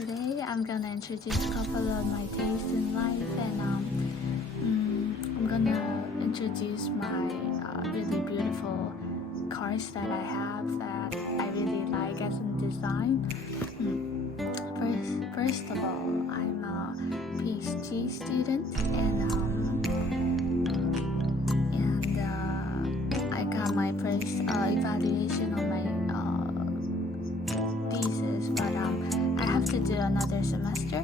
Today I'm gonna introduce a couple of my tastes in life, and I'm gonna introduce my really beautiful cars that I have that I really like as in design. First of all, I'm a PhD student, and I got my first evaluation on my thesis, but I have to do another semester.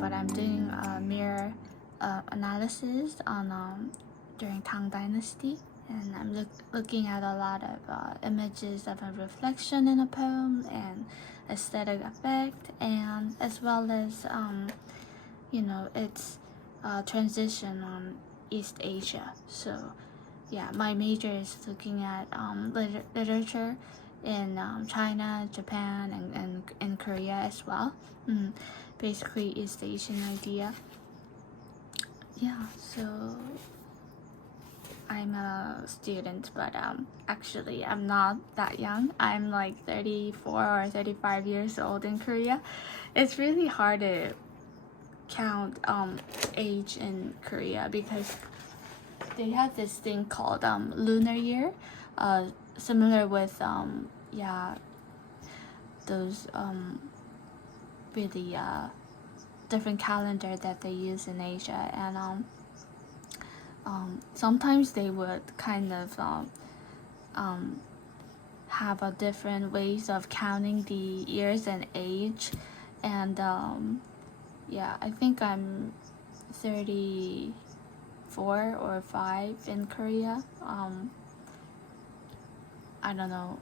But I'm doing mirror analysis on during Tang Dynasty, and I'm looking at a lot of images of a reflection in a poem and aesthetic effect, and as well as its transition on East Asia. So yeah, my major is looking at literature in China, Japan, and Korea as well. Basically East Asian idea. Yeah, so I'm a student, but actually I'm not that young. I'm like 34 or 35 years old in Korea. It's really hard to count age in Korea because they have this thing called lunar year, similar with those really different calendar that they use in Asia, and sometimes they would kind of have a different ways of counting the years and age, and I think I'm 34 or 5 in Korea. I don't know.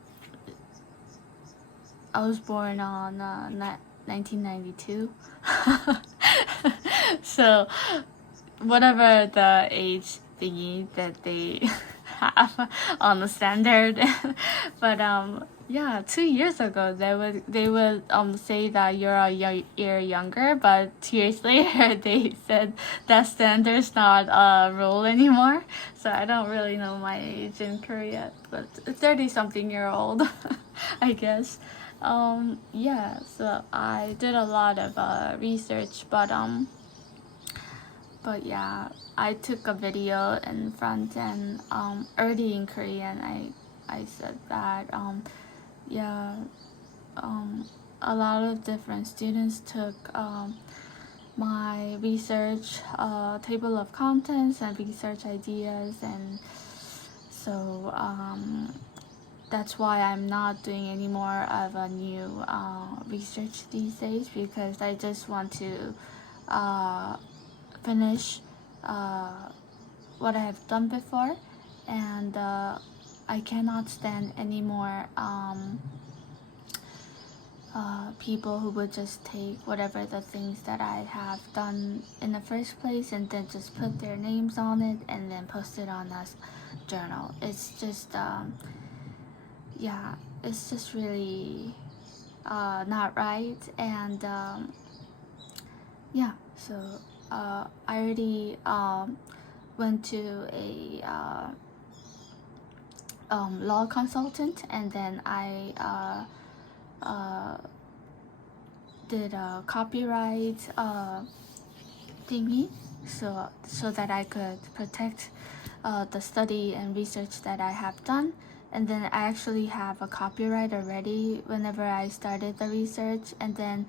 I was born on 1992. So whatever the age thingy that they have on the standard. But 2 years ago they would say that you're a year younger, but 2 years later they said that standard's not a rule anymore. So I don't really know my age in Korea, but 30-something-year-old, I guess. So I did a lot of research, but yeah, I took a video in front, and early in Korean I said that a lot of different students took my research table of contents and research ideas, and so that's why I'm not doing any more of a new research these days, because I just want to finish what I have done before, and I cannot stand any more people who would just take whatever the things that I have done in the first place and then just put their names on it and then post it on a journal. It's just it's just really not right, and so I already went to a law consultant, and then I did a copyright thingy so that I could protect the study and research that I have done. And then I actually have a copyright already whenever I started the research, and then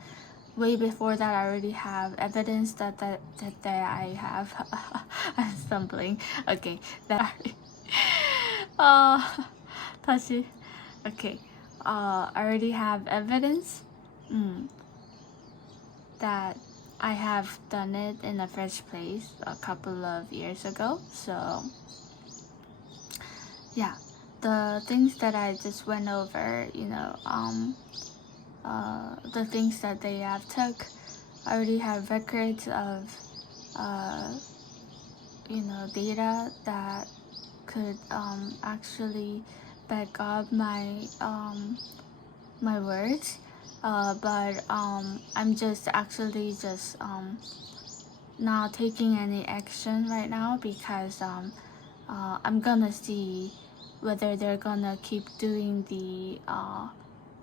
way before that I already have evidence that I have I'm stumbling. Okay, that 다시. Okay, I already have evidence that I have done it in the first place a couple of years ago. So yeah, the things that I just went over, the things that they have took, I already have records of data that could actually back up my my words, but I'm just not taking any action right now, because I'm gonna see whether they're gonna keep doing the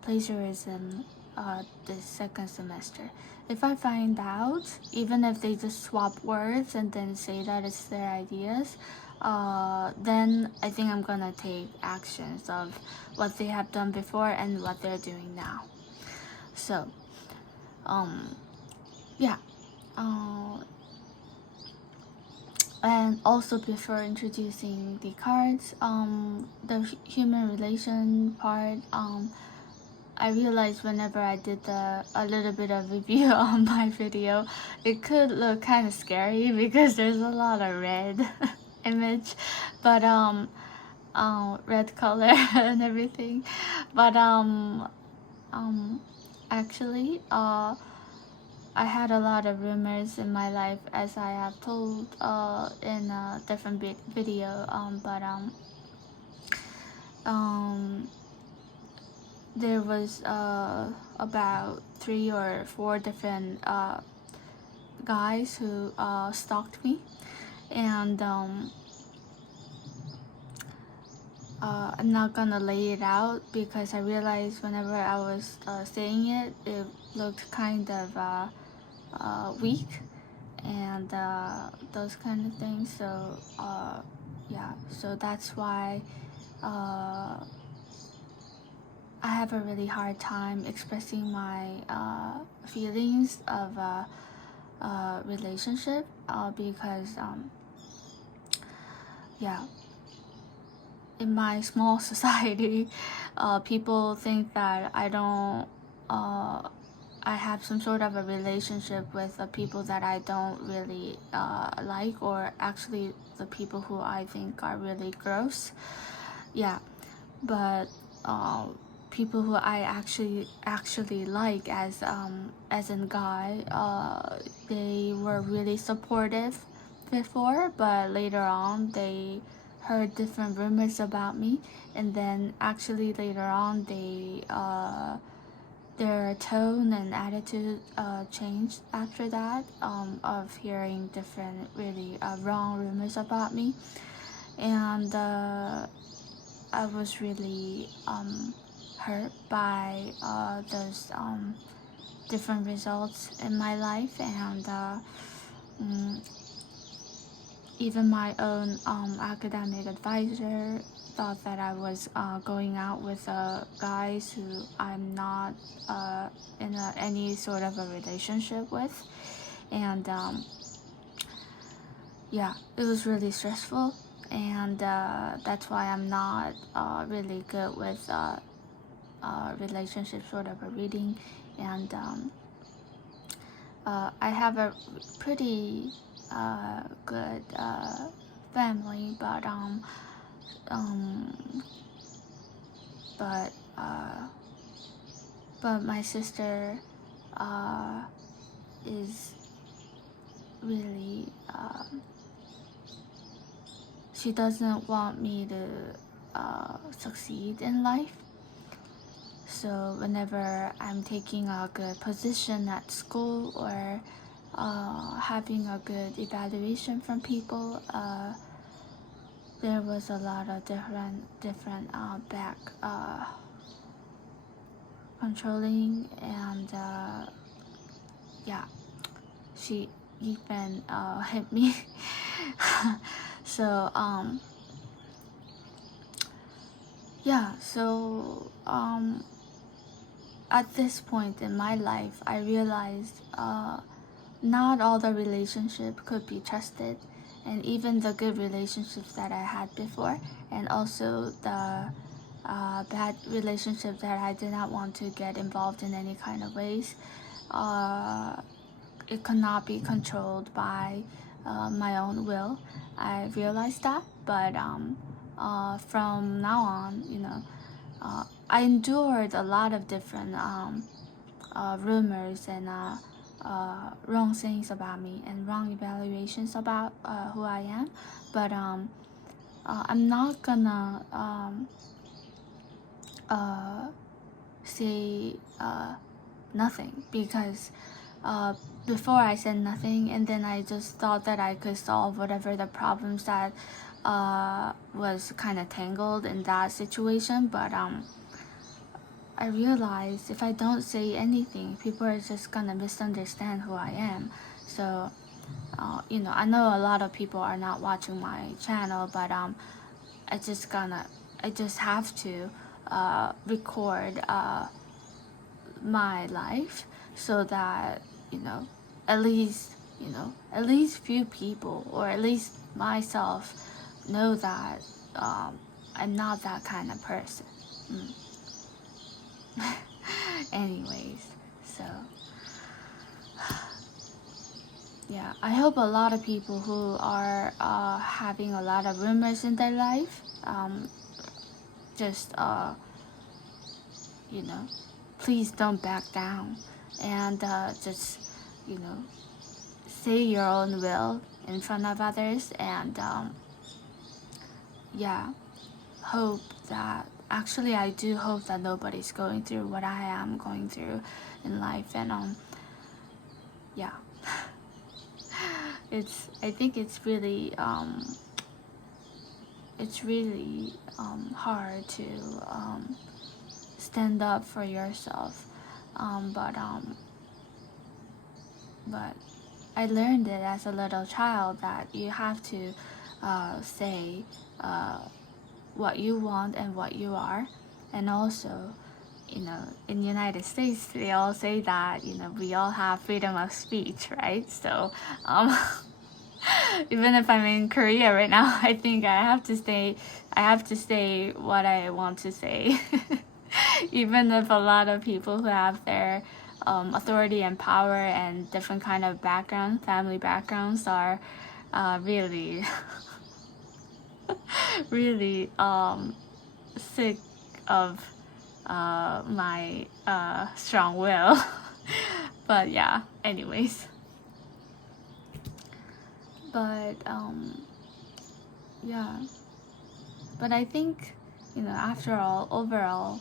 plagiarism this second semester. If I find out, even if they just swap words and then say that it's their ideas, then I think I'm gonna take actions of what they have done before and what they're doing now. So, yeah. And also, before introducing the cards, the human relation part, I realized whenever I did a little bit of review on my video, it could look kind of scary because there's a lot of red image, but red color and everything. But actually, I had a lot of rumors in my life, as I have told in a different video. There was about 3 or 4 different guys who stalked me, and I'm not gonna lay it out because I realized whenever I was saying it, it looked kind of weak and those kind of things. So yeah, so that's why I have a really hard time expressing my feelings of relationship because yeah, in my small society, people think that I don't I have some sort of a relationship with the people that I don't really like, or actually the people who I think are really gross. Yeah, but people who I actually like as a guy, they were really supportive before, but later on they heard different rumors about me, and then actually later on they their tone and attitude changed after that, of hearing different really wrong rumors about me. And I was really hurt by those different results in my life, and even my own academic advisor thought that I was going out with guys who I'm not in any sort of a relationship with. And yeah, it was really stressful, and that's why I'm not really good with relationship sort of a reading. And I have a pretty good family, but my sister is really she doesn't want me to succeed in life. So whenever I'm taking a good position at school or having a good evaluation from people, there was a lot of different back controlling, and yeah, she even hit me. So yeah, so at this point in my life, I realized not all the relationship could be trusted, and even the good relationships that I had before, and also the bad relationships that I did not want to get involved in any kind of ways, it could not be controlled by my own will. I realized that, but from now on, I endured a lot of different rumors and wrong things about me and wrong evaluations about who I am, but I'm not gonna say nothing, because before I said nothing, and then I just thought that I could solve whatever the problems that was kind of tangled in that situation. But I realize if I don't say anything, people are just gonna misunderstand who I am. So, I know a lot of people are not watching my channel, but I just have to record my life so that at least at least few people, or at least myself, know that I'm not that kind of person. Anyways, so yeah, I hope a lot of people who are having a lot of rumors in their life just please don't back down, and just say your own will in front of others, and hope that, actually I do hope that nobody's going through what I am going through in life. And yeah I think it's really hard to stand up for yourself, but I learned it as a little child that you have to say what you want and what you are. And also, in the United States, they all say that we all have freedom of speech, right? So even if I'm in Korea right now, I think I have to say what I want to say. Even if a lot of people who have their authority and power and different kind of family backgrounds are really really sick of my strong will. But yeah, anyways. But but I think after all, overall,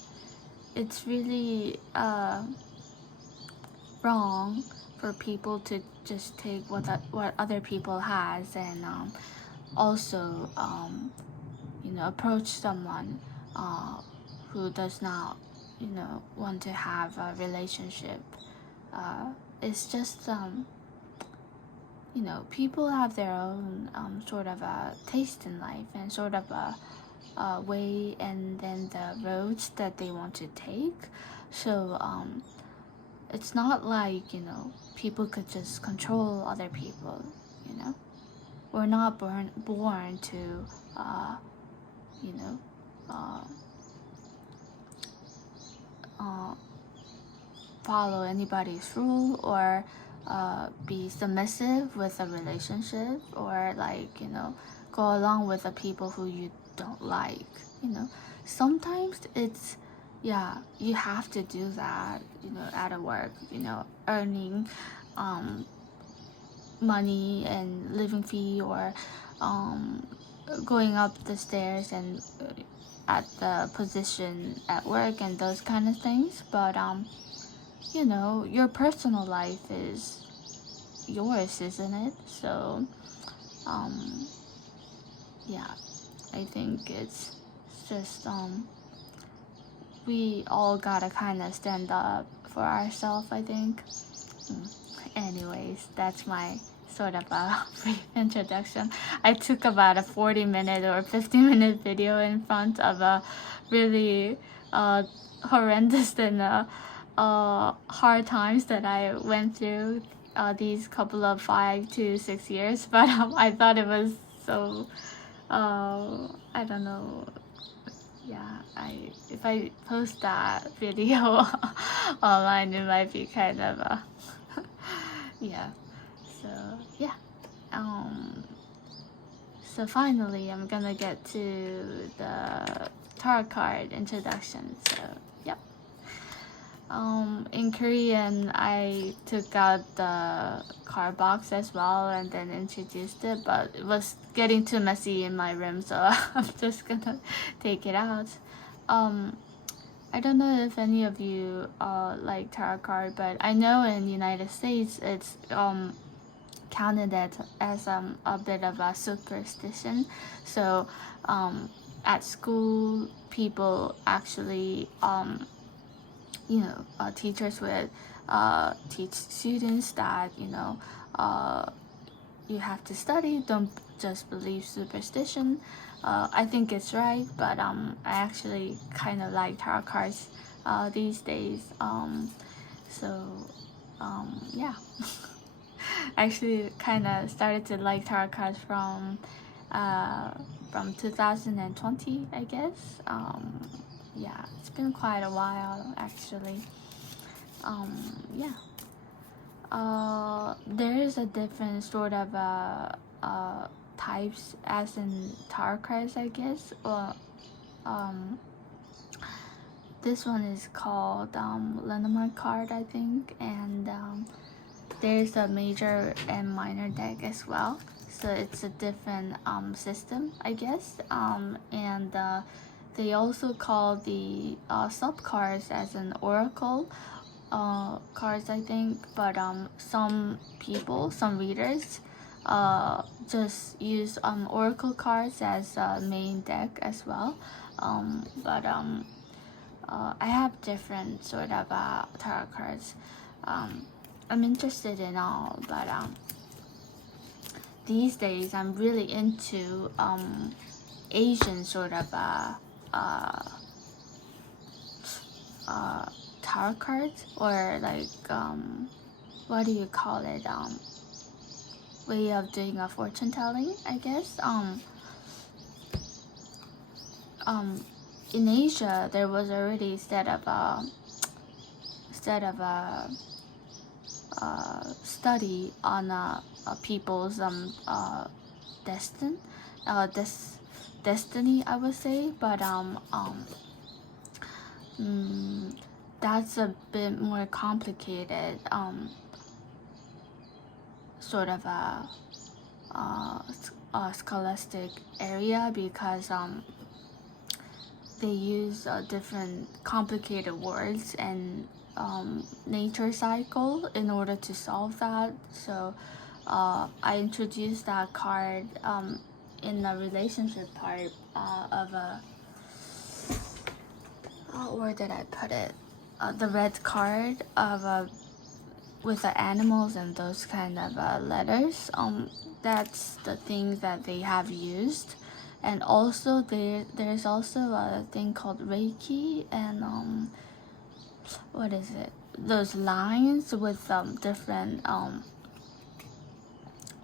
it's really wrong for people to just take what other people has, and also approach someone who does not want to have a relationship. It's just people have their own sort of a taste in life, and sort of a way, and then the roads that they want to take. So it's not like people could just control other people. We're not born to follow anybody's rule, or be submissive with a relationship, or go along with the people who you don't like. Sometimes it's you have to do that at work, earning money and living fee, or going up the stairs and at the position at work, and those kind of things. But your personal life is yours, isn't it? So I think it's just we all gotta kind of stand up for ourselves, I think. Anyways, that's my sort of a brief introduction. I took about a 40-minute or 50-minute video in front of a really horrendous and hard times that I went through these couple of 5 to 6 years. But I thought it was so I don't know. If I post that video online, it might be kind of so so finally I'm gonna get to the tarot card introduction. So in Korean, I took out the card box as well and then introduced it, but it was getting too messy in my room, so I'm just gonna take it out. I don't know if any of you like tarot card, but I know in the United States it's counted as a bit of a superstition. So at school, people actually teachers would teach students that you have to study, don't just believe superstition. I think it's right, but I actually kind of like tarot cards these days. So yeah. I actually kind of started to like tarot cards from 2020, I guess. Yeah, it's been quite a while actually. Yeah. There is a different sort of types as in tarot cards, I guess. Well, this one is called Lenormand card, I think, and there's a major and minor deck as well. So it's a different system, I guess. And they also call the sub cards as an oracle cards, I think. But some people, some readers, just use oracle cards as a main deck as well. But I have different sort of tarot cards. I'm interested in all, but these days I'm really into Asian sort of tarot cards, or like what do you call it? Way of doing a fortune telling, I guess. In Asia, there was already a study on people's destiny, I would say, but that's a bit more complicated sort of a scholastic area, because they use different complicated words and nature cycle in order to solve that. So I introduced that card in the relationship part of where did I put it? The red card of with the animals and those kind of letters. That's the thing that they have used. And also there's also a thing called Reiki, and what is it? Those lines with different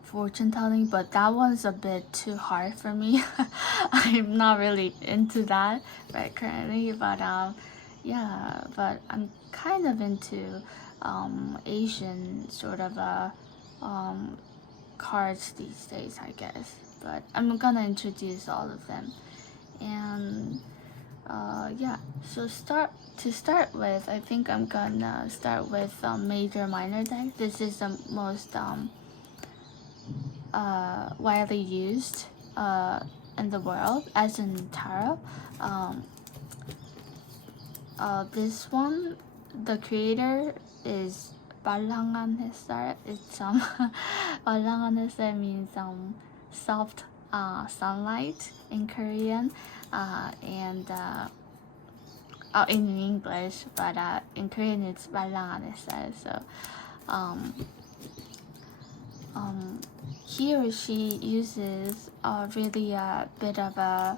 fortune telling, but that one's a bit too hard for me. I'm not really into that right currently, but yeah, but I'm kind of into Asian sort of cards these days, I guess. But I'm gonna introduce all of them, and yeah. So to start with, I think I'm gonna start with major minor deck. This is the most widely used in the world as in tarot. This one, the creator is 말랑한 햇살. It's 말랑한 햇살 means soft sunlight in Korean, and in English, but in Korean it's 말랑한 햇살. So he or she uses really a bit of a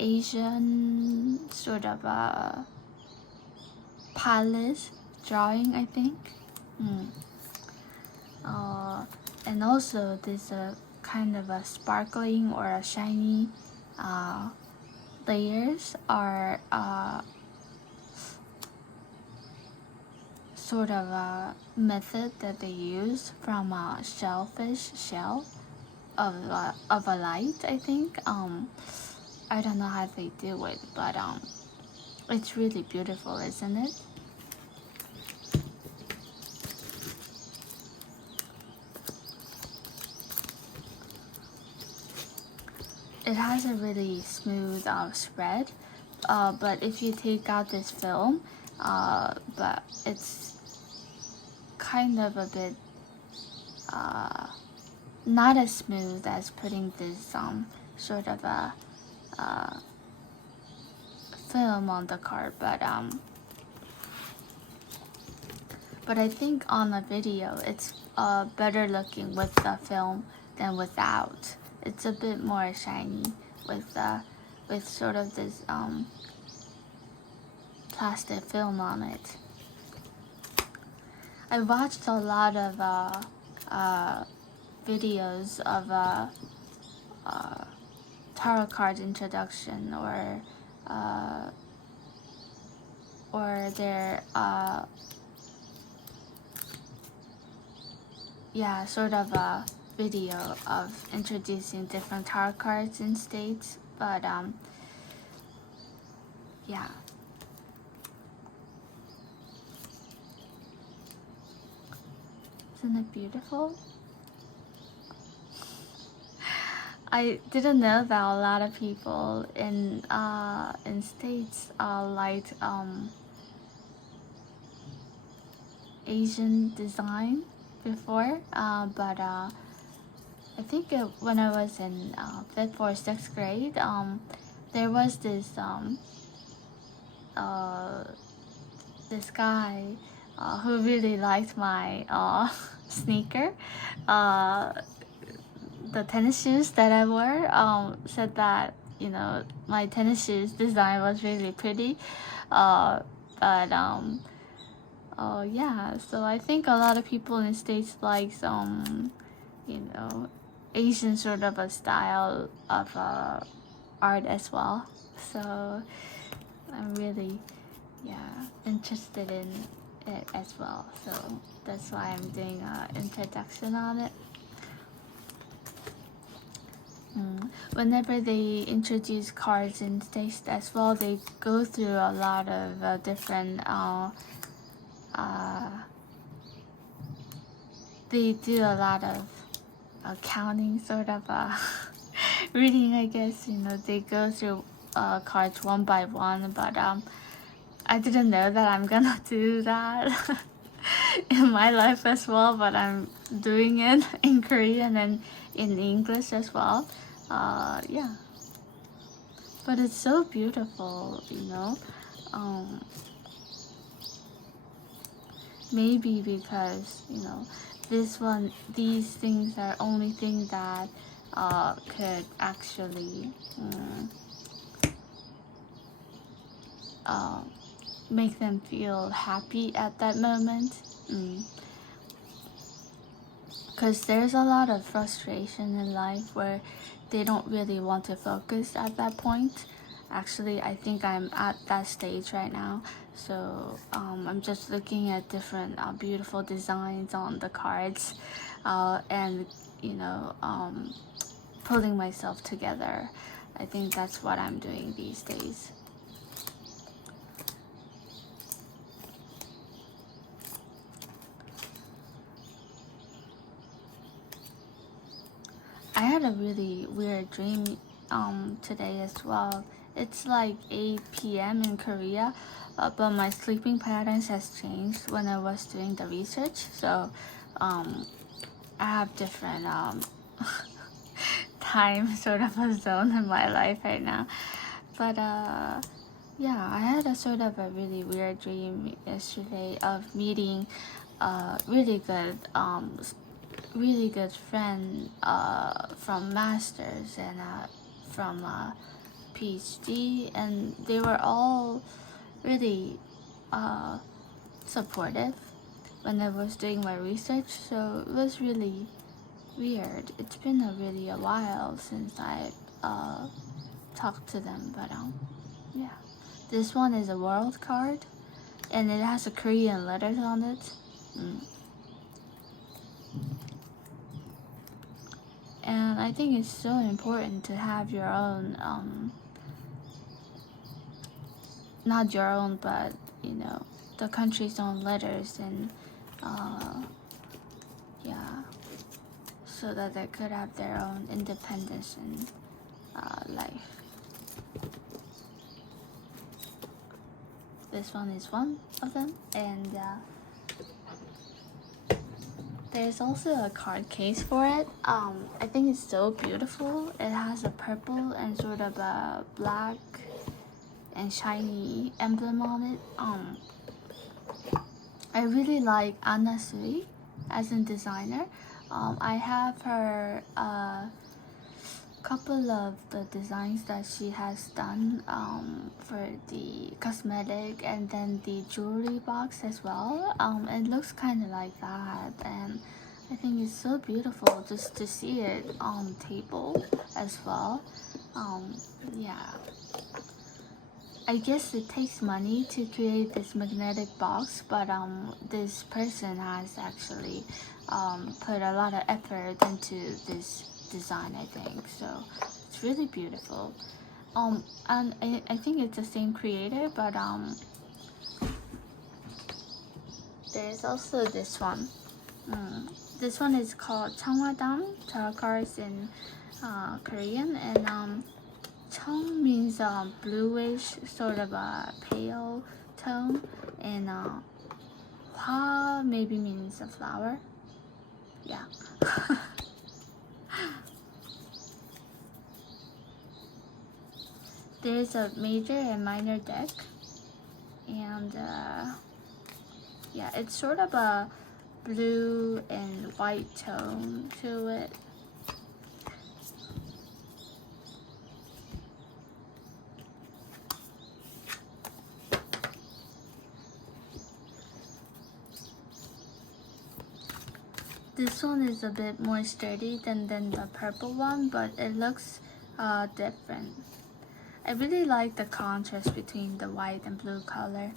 Asian sort of a palette drawing, I think. And also there's a kind of a sparkling or a shiny layers are sort of a method that they use from a shellfish shell of a light, I think. I don't know how they do it, but it's really beautiful, isn't it? It has a really smooth spread, but if you take out this film, but it's kind of a bit not as smooth as putting this sort of a film on the card, but I think on the video it's better looking with the film than without. It's a bit more shiny with sort of this plastic film on it. I watched a lot of videos of tarot card introduction or their yeah, sort of a video of introducing different tarot cards in states, but yeah. Isn't it beautiful? I didn't know that a lot of people in states like Asian design before, but I think when I was in 5th or 6th grade, there was this this guy who really liked my sneaker. The tennis shoes that I wore, said that, you know, my tennis shoes design was really pretty. Oh yeah, so I think a lot of people in the States like you know, Asian sort of a style of art as well. So I'm really, yeah, interested in it as well. So that's why I'm doing an introduction on it. Whenever they introduce cards in States as well, they go through a lot of different they do a lot of counting sort of reading, I guess. You know, they go through cards one by one, but I didn't know that I'm gonna do that in my life as well, but I'm doing it in Korean and in English as well. Yeah, but it's so beautiful, you know. Maybe because, you know, these things are only things that could actually make them feel happy at that moment. Because there's a lot of frustration in life where they don't really want to focus at that point. Actually, I think I'm at that stage right now. So I'm just looking at different beautiful designs on the cards and, you know, pulling myself together. I think that's what I'm doing these days. I had a really weird dream today as well. It's like 8 p.m. in Korea, but my sleeping patterns has changed when I was doing the research. So I have different time sort of a zone in my life right now. But yeah, I had a sort of a really weird dream yesterday of meeting really good friend from masters and from PhD, and they were all really supportive when I was doing my research. So it was really weird. It's been a while since I talked to them, but yeah. This one is a world card, and it has a Korean letters on it. And I think it's so important to have your own, not your own, but, you know, the country's own letters, and yeah, so that they could have their own independence in life. This one is one of them, and there's also a card case for it. I think it's so beautiful. It has a purple and sort of a black and shiny emblem on it. I really like Anna Sui as a designer. I have her couple of the designs that she has done for the cosmetic and then the jewelry box as well. It looks kind of like that, and I think it's so beautiful just to see it on table as well. Yeah, I guess it takes money to create this magnetic box, but this person has actually put a lot of effort into this design, I think. So it's really beautiful. And I think it's the same creator, but there's also this one. This one is called Changwadam. Tarot cards in Korean, and Chang means bluish, sort of a pale tone, and Hwa maybe means a flower. Yeah. There's a major and minor deck, and yeah, it's sort of a blue and white tone to it. This one is a bit more sturdy than the purple one, but it looks different. I really like the contrast between the white and blue color.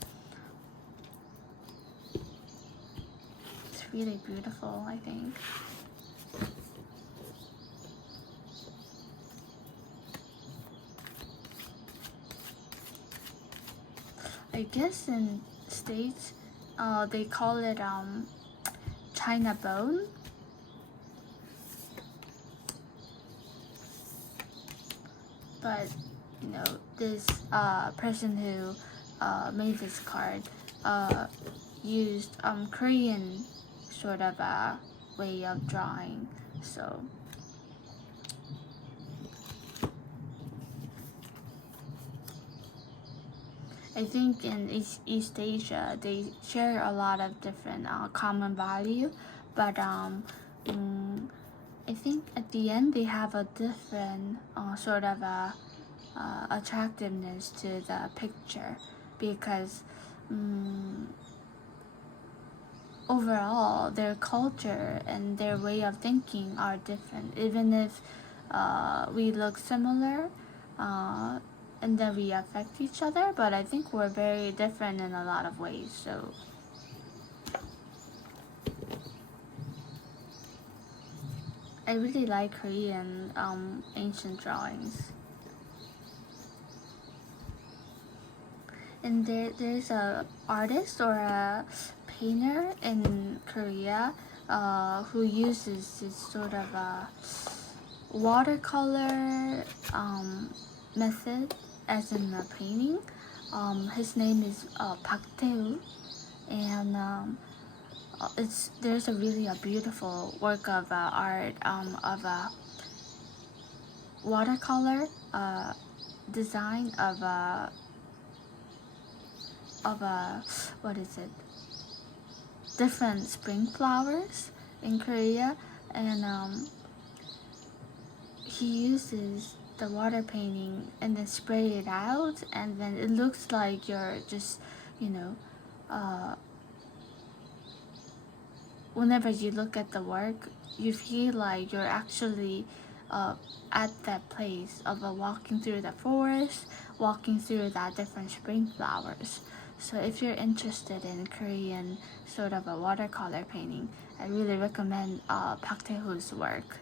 It's really beautiful, I think. I guess in States, they call it China bone. But you know, this person who made this card used Korean sort of a way of drawing. So I think in East Asia they share a lot of different common value, but I think at the end they have a different sort of a attractiveness to the picture, because overall their culture and their way of thinking are different, even if we look similar and then we affect each other, but I think we're very different in a lot of ways. So I really like Korean ancient drawings. And there's a artist or a painter in Korea who uses this sort of a watercolor method as in a painting. His name is Park Tae-woo, and there's a really beautiful work of art of a watercolor design of a what is it? Different spring flowers in Korea, and he uses the water painting and then spray it out, and then it looks like you're just, you know, whenever you look at the work, you feel like you're actually at that place of walking through the forest, walking through that different spring flowers. So if you're interested in Korean sort of a watercolor painting, I really recommend Park Tae-woo's work.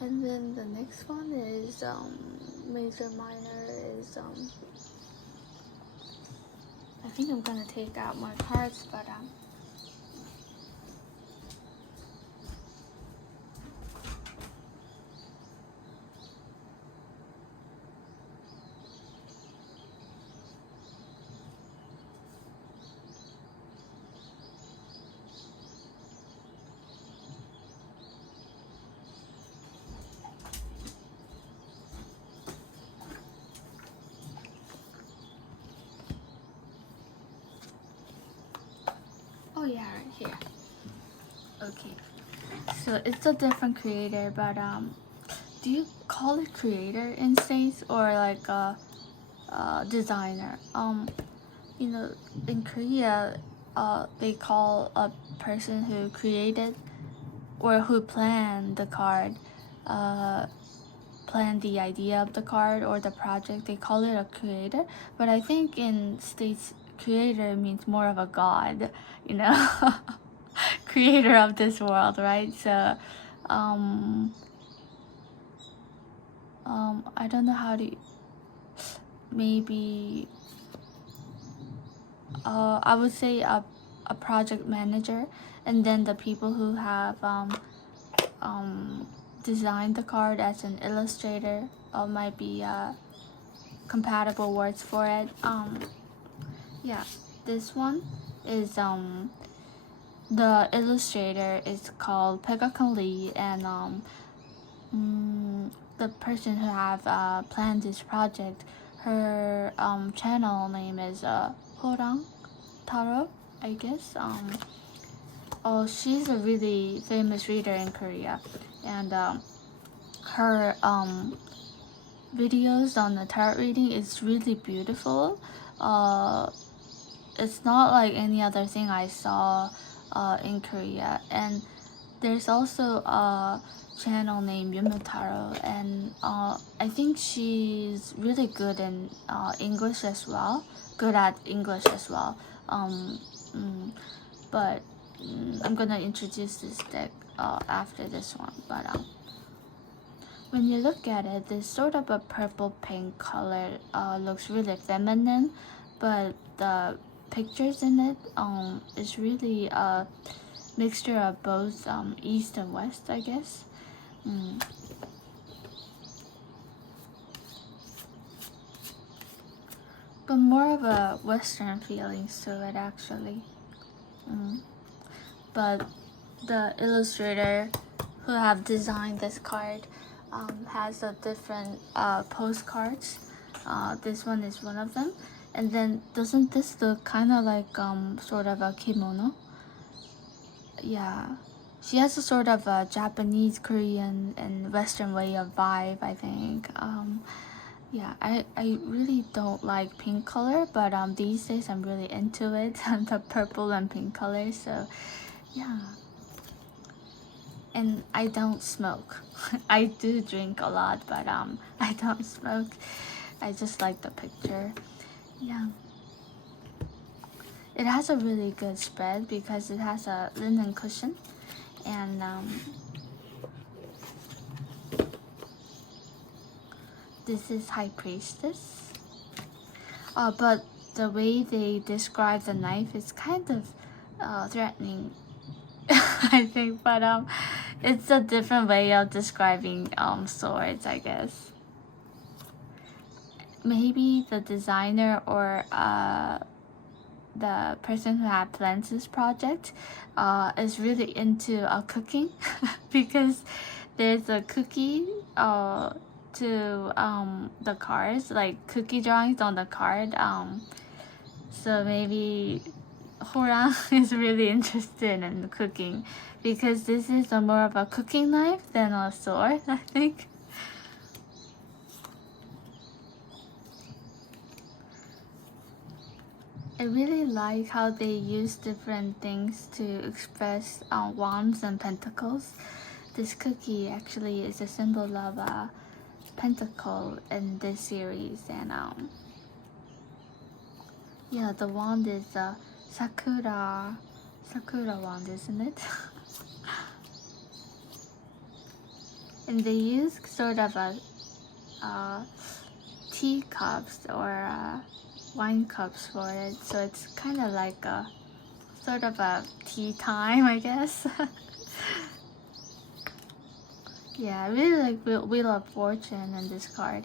And then the next one is major minor is I think I'm gonna take out more cards, but here. Okay, so it's a different creator, but do you call it creator in States or like a designer? You know, in Korea, they call a person who created or who planned the card, planned the idea of the card or the project. They call it a creator, but I think in States, creator means more of a god, you know, creator of this world, right? So, I don't know how to. Maybe I would say a project manager, and then the people who have designed the card as an illustrator might be compatible words for it. Yeah, this one is the illustrator is called Pegakon Lee, and the person who have planned this project, her channel name is Horang Taro, I guess. Oh, she's a really famous reader in Korea, and her videos on the tarot reading is really beautiful. It's not like any other thing I saw in Korea, and there's also a channel named Yoon Taro, and I think she's really good in English as well, good at English as well. But I'm gonna introduce this deck after this one. But when you look at it, this sort of a purple pink color looks really feminine, but the pictures in it is really a mixture of both east and west, I guess. But more of a western feelings to it, actually. But the illustrator who have designed this card has a different postcards. This one is one of them. And then doesn't this look kind of like sort of a kimono? Yeah, she has a sort of a Japanese, Korean, and Western way of vibe, I think. Yeah, I really don't like pink color, but these days I'm really into it, the purple and pink color. So yeah, and I don't smoke. I do drink a lot, but I don't smoke. I just like the picture. Yeah, it has a really good spread because it has a linen cushion, and this is High Priestess. But the way they describe the knife is kind of threatening, I think. But it's a different way of describing swords, I guess. Maybe the designer or the person who had planned this project is really into cooking because there's a cookie to the cards, like cookie drawings on the card. So maybe Hora is really interested in cooking because this is more of a cooking knife than a sword, I think. I really like how they use different things to express wands and pentacles. This cookie actually is a symbol of a pentacle in this series, and yeah, the wand is a sakura wand, isn't it? And they use sort of a teacups or wine cups for it, so it's kind of like a sort of a tea time, I guess. Yeah, I really like Wheel of Fortune in this card.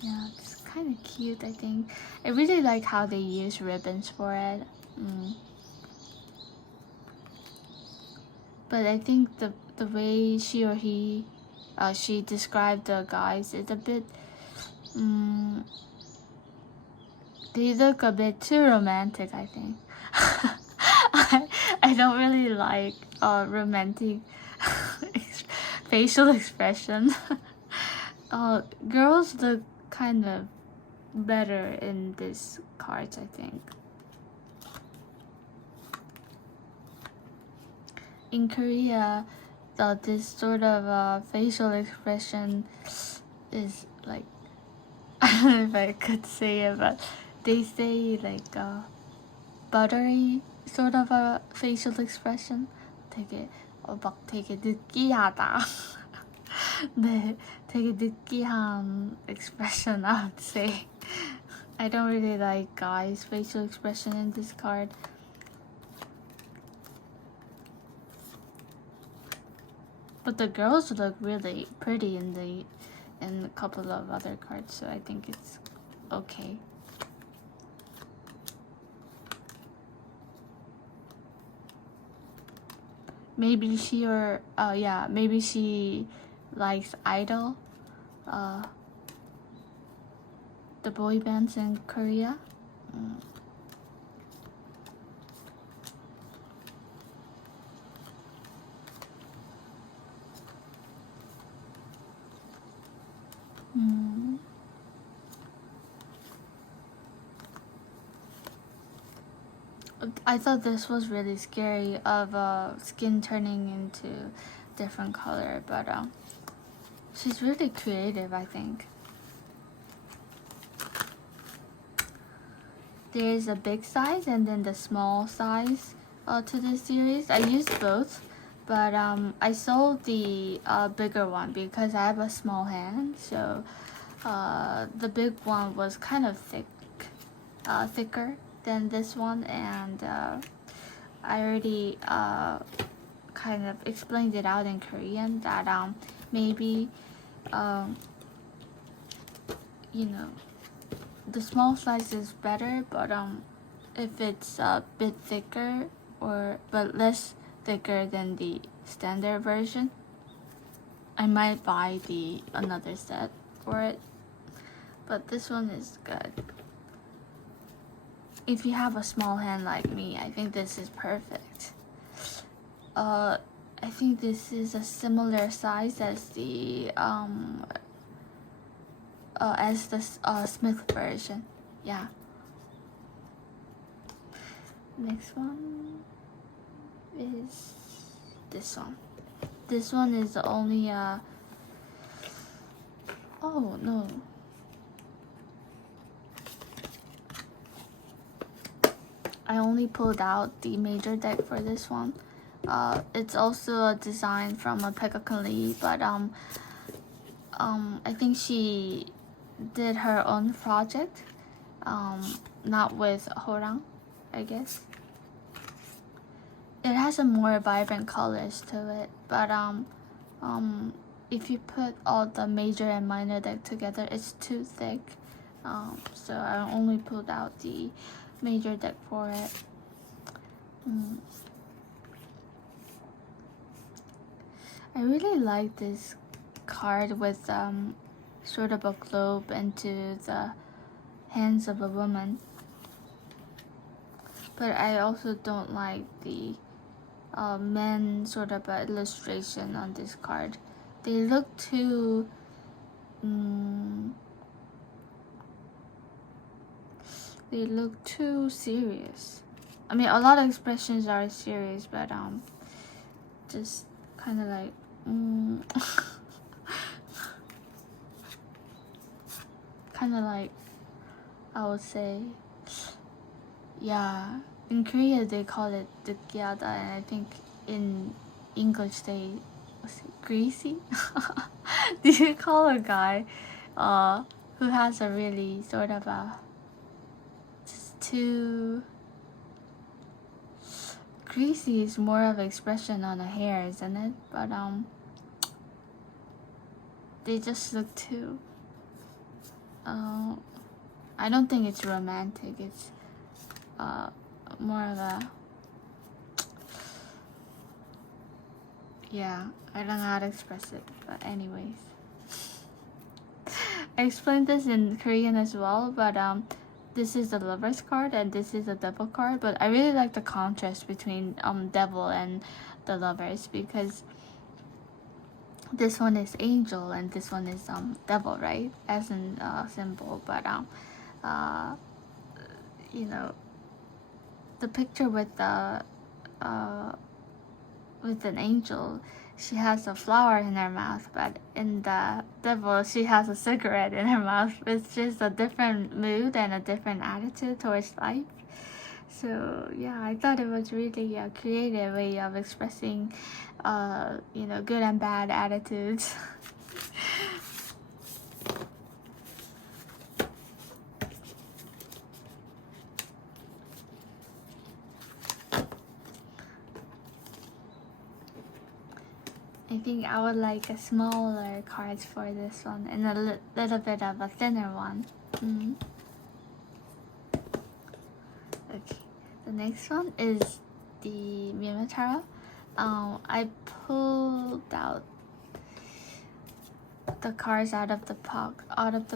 Yeah, it's kind of cute, I think. I really like how they use ribbons for it. But I think the way she or he she described the guys is a bit They look a bit too romantic, I think. I don't really like romantic facial expression. Girls look kind of better in these cards, I think. In Korea, this sort of facial expression is like, I don't know if I could say it, but they say like buttery sort of a facial expression. 되게 막 되게 느끼하다. 네, 되게 느끼한 expression, I would say. I don't really like guys' facial expression in this card. But the girls look really pretty in a couple of other cards, so I think it's okay. Maybe maybe she likes Idol, the boy bands in Korea. I thought this was really scary of skin turning into different color, but she's really creative, I think. There's a big size and then the small size to this series. I used both, but I sold the bigger one because I have a small hand, so the big one was kind of thicker than this one, and I already kind of explained it out in Korean that maybe you know, the small size is better, but if it's a bit thicker but less thicker than the standard version, I might buy another set for it. But this one is good. If you have a small hand like me, I think this is perfect. I think this is a similar size as the Smith version. Yeah. Next one is this one. This one is only oh no. I only pulled out the major deck for this one. It's also a design from a Pekka Lee, but I think she did her own project, not with Horang, I guess. It has a more vibrant colors to it, but if you put all the major and minor deck together, it's too thick. So I only pulled out the major deck for it. I really like this card with sort of a globe into the hands of a woman, but I also don't like the men sort of illustration on this card. They look too serious. I mean, a lot of expressions are serious, but just kind of like kind of like, I would say, yeah, in Korea they call it 느끼하다, and I think in English they greasy. Do you call a guy who has a really sort of a just too greasy is more of an expression on the hair, isn't it? But they just look too I don't think it's romantic. It's more of a, yeah, I don't know how to express it, but anyways. I explained this in Korean as well, but this is the Lovers card and this is the Devil card, but I really like the contrast between Devil and the Lovers, because this one is angel and this one is devil, right, as in symbol. But you know, the picture with the with an angel, she has a flower in her mouth, but in the devil, she has a cigarette in her mouth. It's just a different mood and a different attitude towards life. So yeah, I thought it was really a creative way of expressing, you know, good and bad attitudes. I think I would like a smaller cards for this one and a little bit of a thinner one. Okay, the next one is the Mimotaro. I pulled out the cards out of the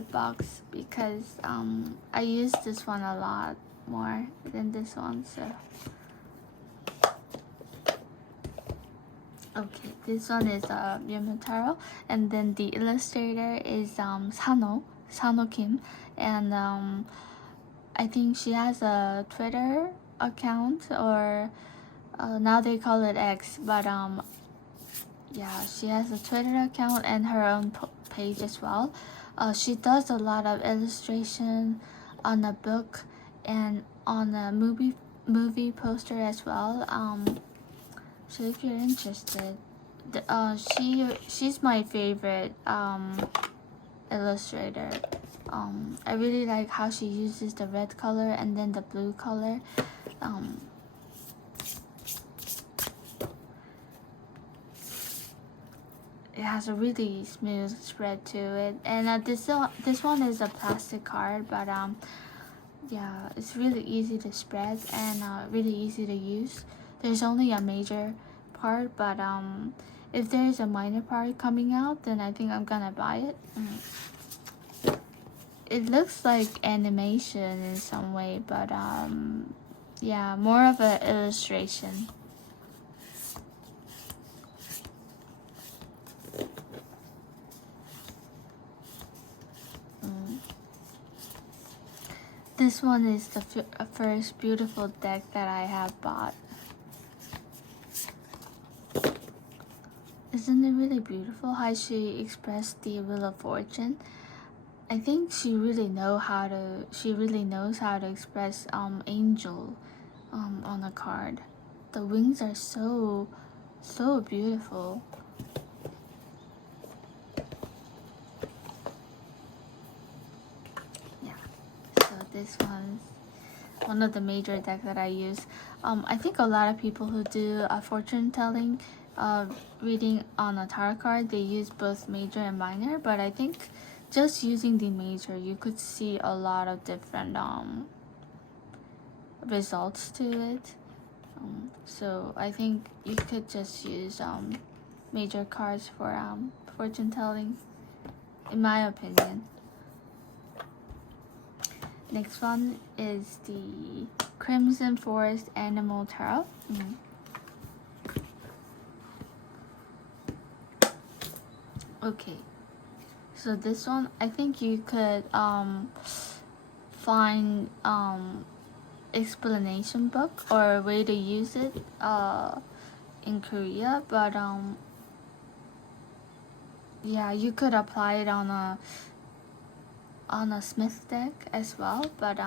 box because I use this one a lot more than this one. So okay, this one is Yomotaro, and then the illustrator is Sano Kim, and I think she has a Twitter account, or now they call it X, but yeah, she has a Twitter account and her own page as well. She does a lot of illustration on a book and on a movie poster as well. So if you're interested, she's my favorite illustrator. I really like how she uses the red color and then the blue color. It has a really smooth spread to it, and this one is a plastic card, but yeah, it's really easy to spread and really easy to use. There's only a major part, but if there's a minor part coming out, then I think I'm gonna buy it. It looks like animation in some way, but yeah, more of an illustration. This one is the first beautiful deck that I have bought. Isn't it really beautiful how she expressed the Wheel of Fortune? I think she really knows how to express angel on a card. The wings are so beautiful. Yeah. So this one's one of the major decks that I use. I think a lot of people who do a fortune telling reading on a tarot card, they use both major and minor, but I think just using the major, you could see a lot of different results to it. So I think you could just use major cards for fortune telling, in my opinion. Next one is the Crimson Forest Animal Tarot. Okay, so this one, I think you could find explanation book or a way to use it in Korea, but yeah, you could apply it on a Smith deck as well, but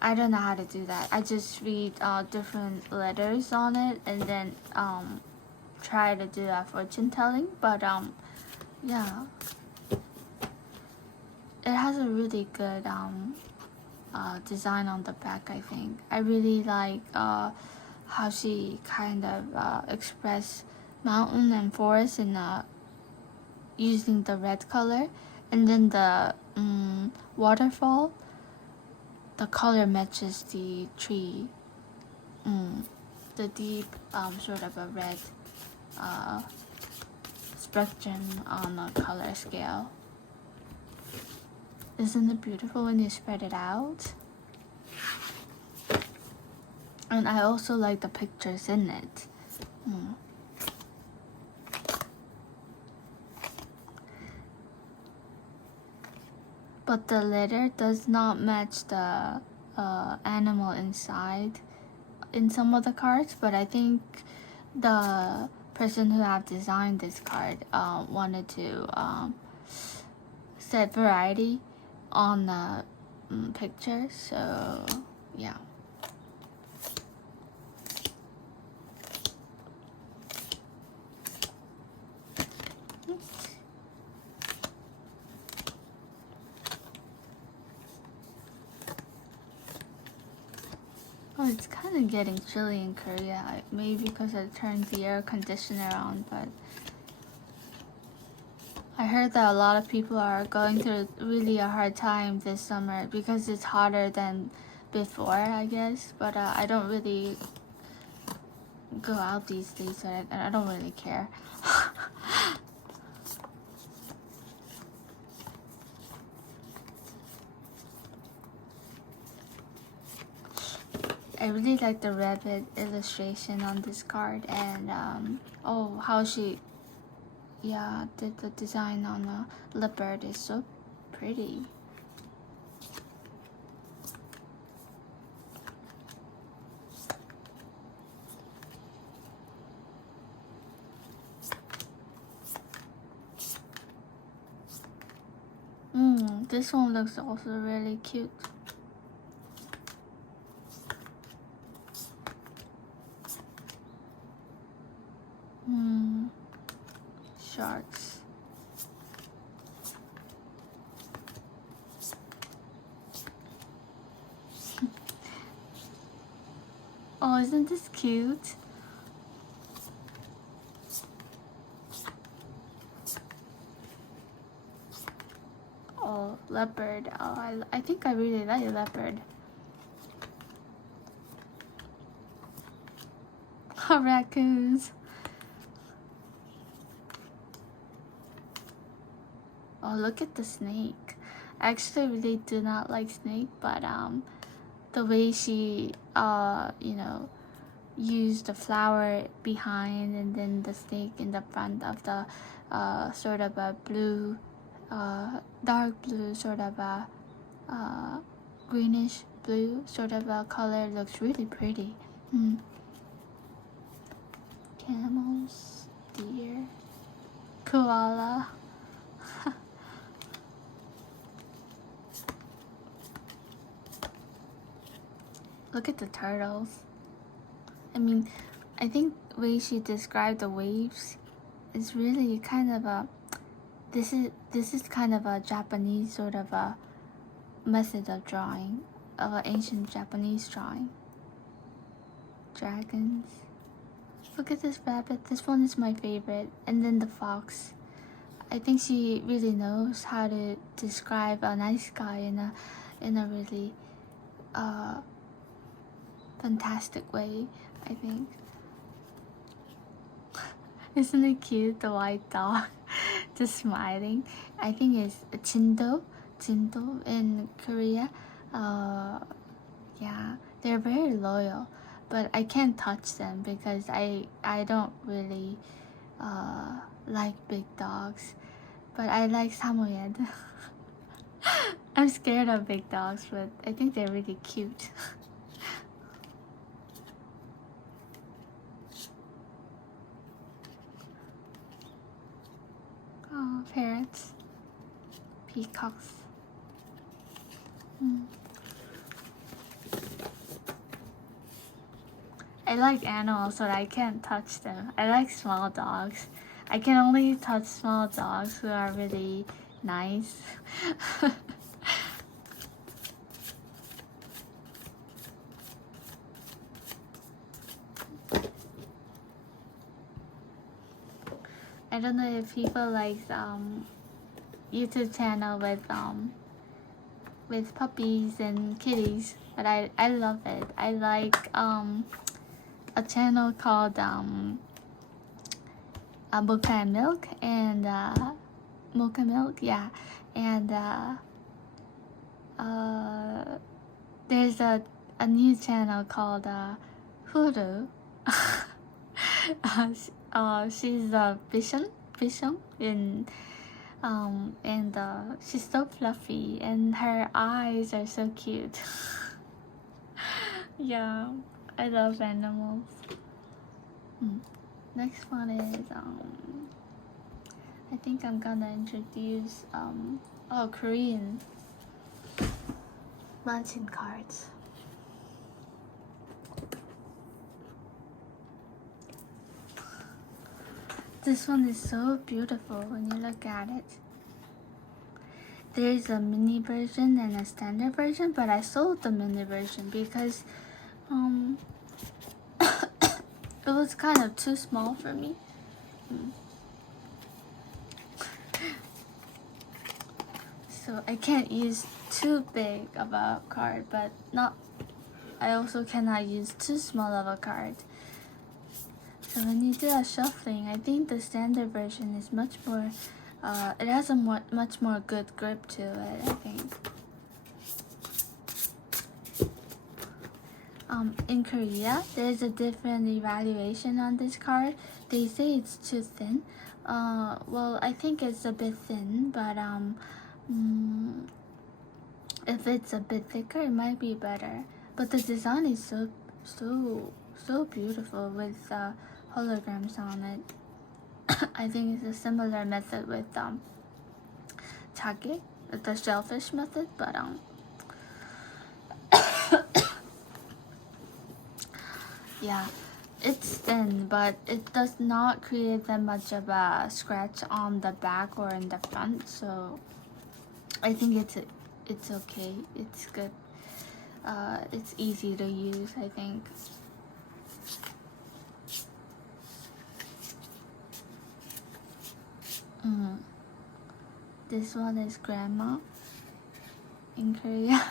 I don't know how to do that. I just read different letters on it and then try to do a fortune telling, but yeah, it has a really good design on the back. I think I really like how she kind of expressed mountain and forest in using the red color, and then the waterfall, the color matches the tree, the deep sort of a red spectrum on a color scale. Isn't it beautiful when you spread it out? And I also like the pictures in it. But the letter does not match the animal inside in some of the cards, but I think the person who have designed this card wanted to set variety on the picture, so yeah. Oh, it's kind of getting chilly in Korea. Maybe because I turned the air conditioner on, but I heard that a lot of people are going through really a hard time this summer because it's hotter than before, I guess. But I don't really go out these days, so I don't really care. I really like the rabbit illustration on this card, and oh, how she did the design on the leopard is so pretty. This one looks also really cute. Sharks. Oh, isn't this cute? Oh, leopard. Oh, I think I really like leopard. Oh, raccoons. Oh, look at the snake. I actually really do not like snake, but the way she used the flower behind and then the snake in the front of the sort of a blue, dark blue, sort of a greenish blue sort of a color looks really pretty. Camels, deer, koala. Look at the turtles. I mean, I think the way she described the waves is really kind of a this is kind of a Japanese sort of a method of drawing, of an ancient Japanese drawing. Dragons. Look at this rabbit. This one is my favorite. And then the fox. I think she really knows how to describe a nice guy in a really fantastic way, I think. Isn't it cute, the white dog just smiling? I think it's Jindo in Korea. Yeah, they're very loyal, but I can't touch them because I don't really like big dogs, but I like samoyed. I'm scared of big dogs, but I think they're really cute. Oh, parrots, peacocks. I like animals, but I can't touch them. I like small dogs. I can only touch small dogs who are really nice. I don't know if people like YouTube channel with puppies and kitties, but I love it. I like a channel called Mocha and Milk and Mocha Milk, yeah, and there's a new channel called Hulu. She's a vision and she's so fluffy and her eyes are so cute. Yeah, I love animals. Next one is I think I'm gonna introduce Korean mansion cards. This one is so beautiful when you look at it. There's a mini version and a standard version, but I sold the mini version because it was kind of too small for me. So I can't use too big of a card, but I also cannot use too small of a card. So when you do a shuffling, I think the standard version is much more, it has a much more good grip to it, I think. In Korea, there's a different evaluation on this card. They say it's too thin. Well, I think it's a bit thin, but if it's a bit thicker, it might be better. But the design is so beautiful with holograms on it. I think it's a similar method with Chage, the shellfish method, but yeah, it's thin, but it does not create that much of a scratch on the back or in the front, so I think it's okay. It's good. It's easy to use, I think. This one is grandma in Korea.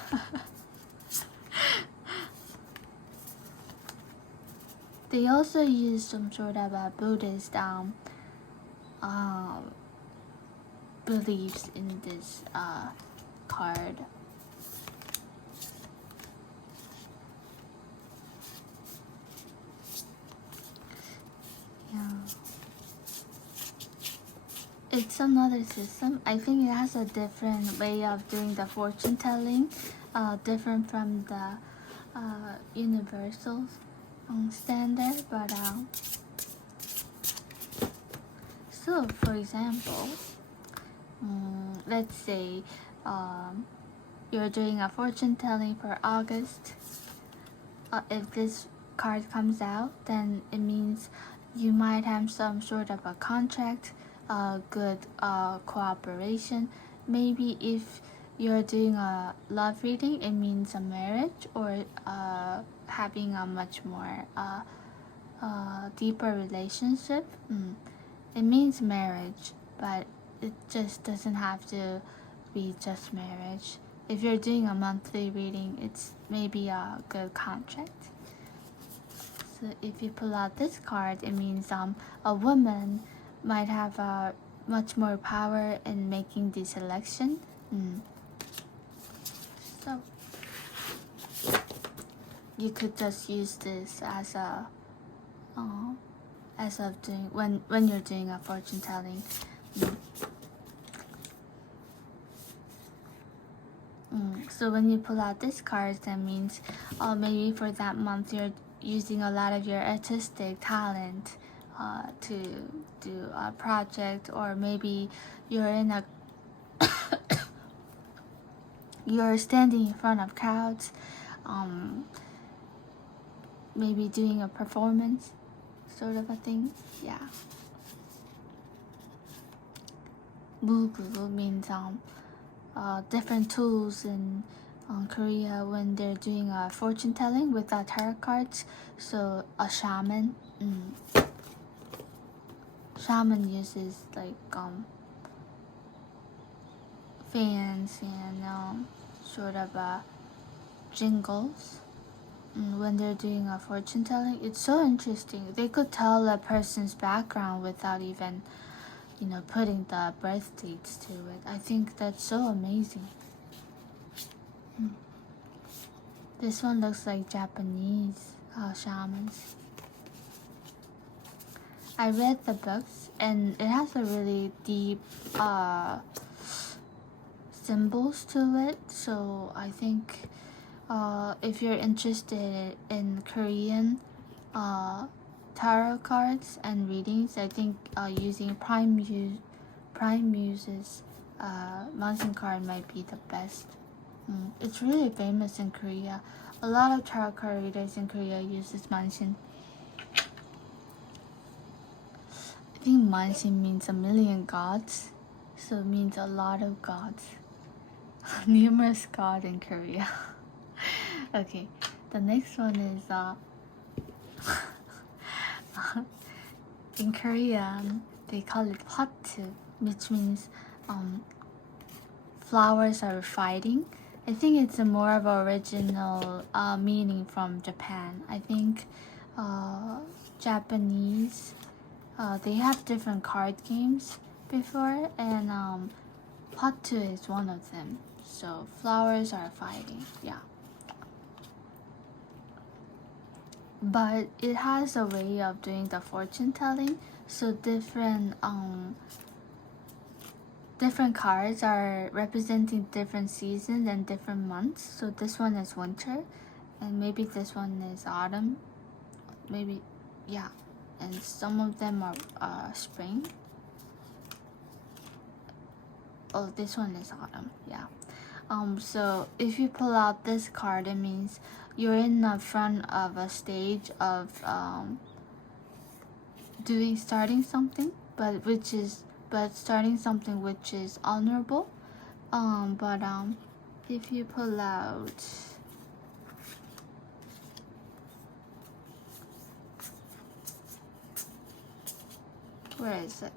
They also use some sort of a Buddhist beliefs in this card. Yeah. It's another system. I think it has a different way of doing the fortune telling, different from the universal standard, but so for example, let's say you're doing a fortune telling for August. If this card comes out, then it means you might have some sort of a contract, good cooperation. Maybe if you're doing a love reading, it means a marriage or having a much more deeper relationship. It means marriage, but it just doesn't have to be just marriage. If you're doing a monthly reading, it's maybe a good contract. So if you pull out this card, it means a woman might have much more power in making the selection. So you could just use this as of doing when you're doing a fortune telling. So when you pull out this card, that means maybe for that month you're using a lot of your artistic talent to do a project, or maybe you're in a you're standing in front of crowds, maybe doing a performance sort of a thing. Yeah. Mugu means different tools in Korea when they're doing a fortune telling with tarot cards. So a shaman. Shaman uses like fans and sort of jingles when they're doing a fortune telling. It's so interesting. They could tell a person's background without even putting the birth dates to it. I think that's so amazing. This one looks like Japanese shamans. I read the books and it has a really deep symbols to it. So I think if you're interested in Korean tarot cards and readings, I think using Prime Muse's Mountain card might be the best. It's really famous in Korea. A lot of tarot card readers in Korea use this Mansion. I think Mansion means a million gods, so it means a lot of gods. Numerous gods in Korea. Okay, the next one is in Korean they call it hwatu, which means flowers are fighting. I think it's a more of an original meaning from Japan. I think Japanese they have different card games before, and hwatu is one of them. So flowers are fighting, yeah. But it has a way of doing the fortune telling, so different cards are representing different seasons and different months. So this one is winter, and maybe this one is autumn, maybe, yeah, and some of them are spring. Oh, this one is autumn, yeah. So if you pull out this card, it means you're in the front of a stage of starting something, but starting something which is honorable. If you pull out where is it?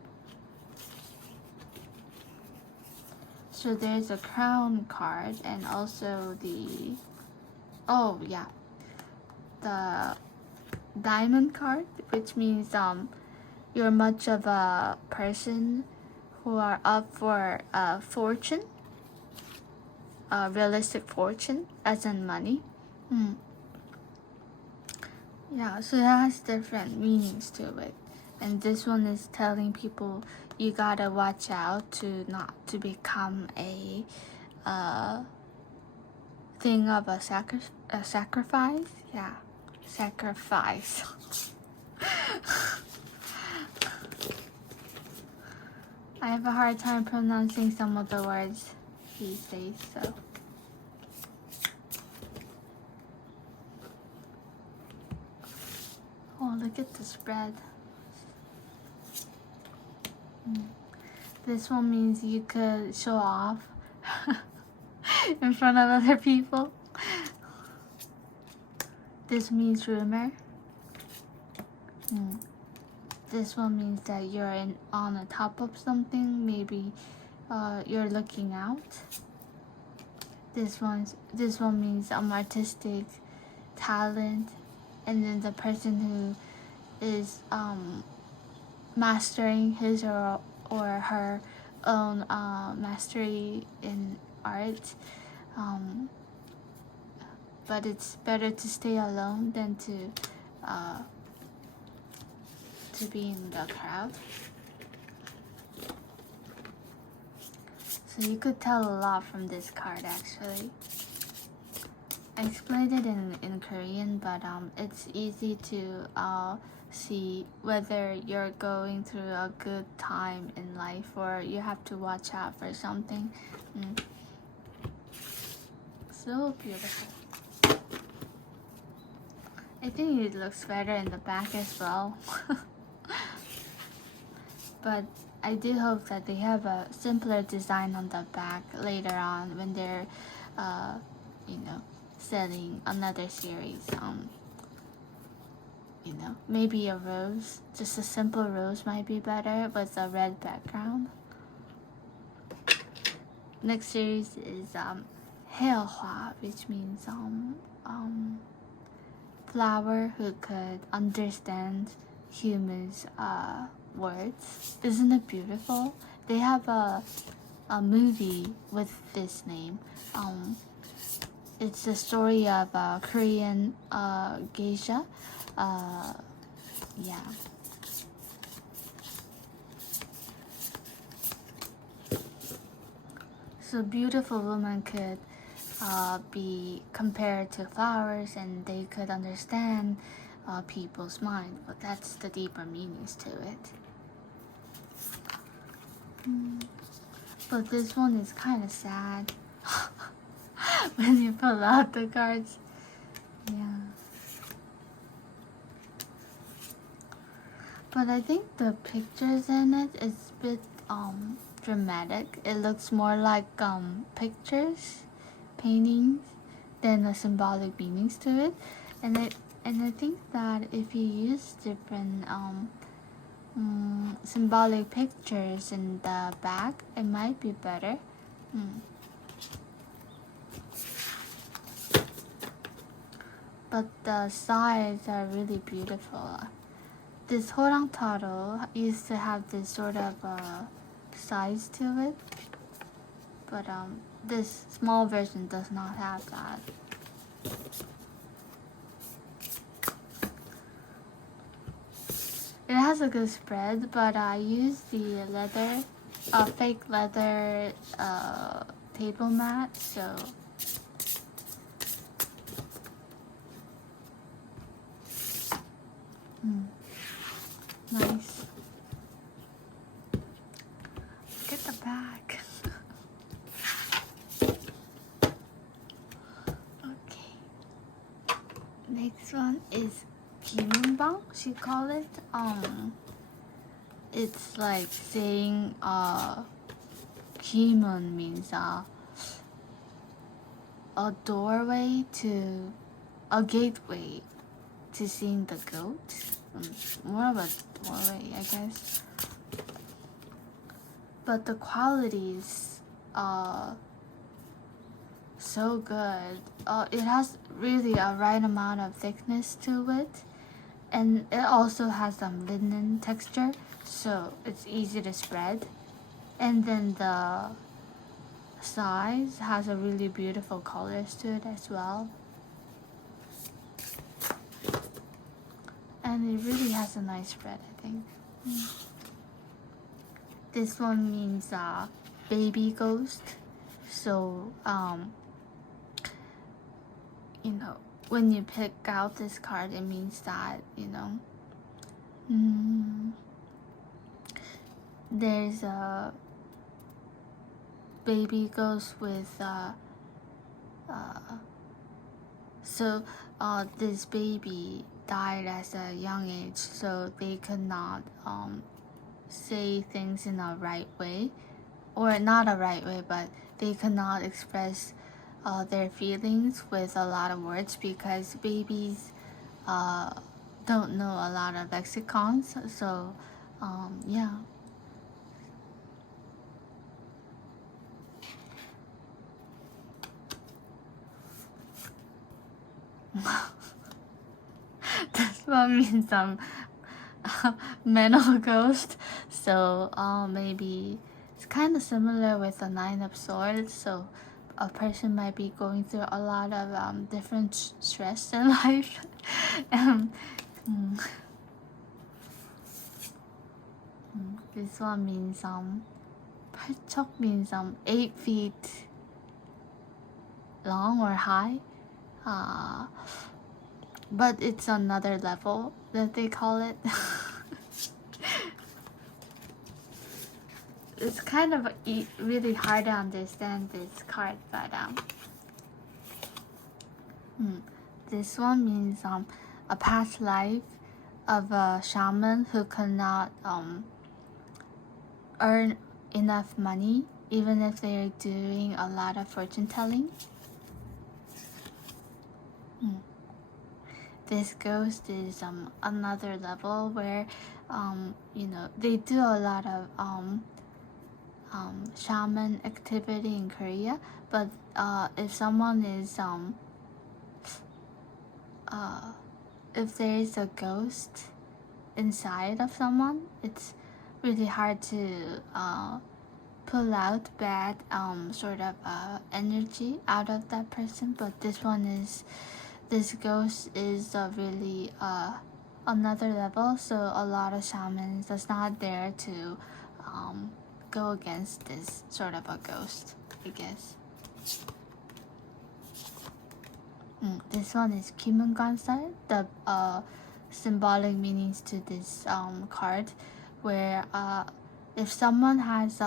So there's a crown card and also the the diamond card, which means you're much of a person who are up for fortune, realistic fortune, as in money. Yeah, so it has different meanings to it, and this one is telling people you gotta watch out to not to become a thing of a sacrifice. Yeah, sacrifice. I have a hard time pronouncing some of the words these days, so. Oh, look at the spread. This one means you could show off in front of other people. This means rumor. This one means that you're on the top of something. Maybe you're looking out. This one means artistic talent, and then the person who is mastering his or her own mastery in art. But it's better to stay alone than to be in the crowd. So you could tell a lot from this card actually. I explained it in Korean, but it's easy to see whether you're going through a good time in life or you have to watch out for something. So beautiful. I think it looks better in the back as well. But I do hope that they have a simpler design on the back later on when they're selling another series. Maybe a rose, just a simple rose might be better with a red background. Next series is Heohwa, which means flower who could understand humans' words. Isn't it beautiful? They have a movie with this name. it's the story of a Korean geisha. Yeah. So beautiful woman could be compared to flowers, and they could understand people's mind, but that's the deeper meanings to it. But this one is kind of sad when you pull out the cards. Yeah. But I think the pictures in it is a bit dramatic. It looks more like pictures, paintings, than the symbolic meanings to it. And I think that if you use different symbolic pictures in the back, it might be better. But the sides are really beautiful. This Horang Taro used to have this sort of size to it, but this small version does not have that. It has a good spread, but I used the leather, fake leather table mat, so nice. Look at the back. Okay. Next one is Kimunbang, she call it. It's like saying Kimun means a doorway to a gateway to seeing the goat. More of a doorway, I guess. But the quality is so good. It has really a right amount of thickness to it, and it also has some linen texture, so it's easy to spread. And then the size has a really beautiful colors to it as well. And it really has a nice spread, I think. This one means baby ghost. So, you know, when you pick out this card, it means that, you know, there's a baby ghost with this baby died at a young age, so they could not say things in a right way, or not a right way, but they could not express their feelings with a lot of words, because babies don't know a lot of lexicons. So yeah. This one means mental ghost. So maybe it's kind of similar with the Nine of Swords. So a person might be going through a lot of different stress in life. This one means 팔척 means 8 feet long or high. But it's another level that they call it. It's kind of really hard to understand this card, but this one means a past life of a shaman who cannot earn enough money even if they're doing a lot of fortune telling. This ghost is another level where you know, they do a lot of shaman activity in Korea, but if someone is if there is a ghost inside of someone, it's really hard to pull out bad sort of energy out of that person. But this ghost is really another level, so a lot of shamans does not dare to go against this sort of a ghost, I guess. This one is Kimungansai, the symbolic meanings to this card, where if someone has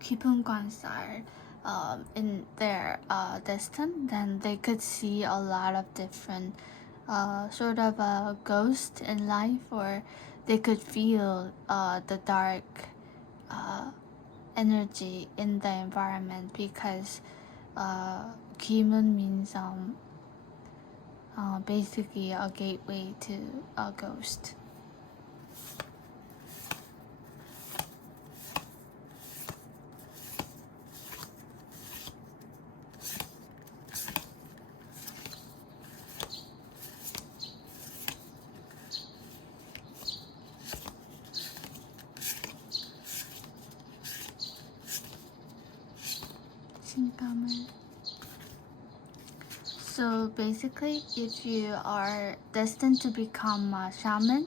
Kimungansai in their destiny, then they could see a lot of different sort of a ghost in life, or they could feel the dark energy in the environment, because Kimun means basically a gateway to a ghost. So basically, if you are destined to become a shaman,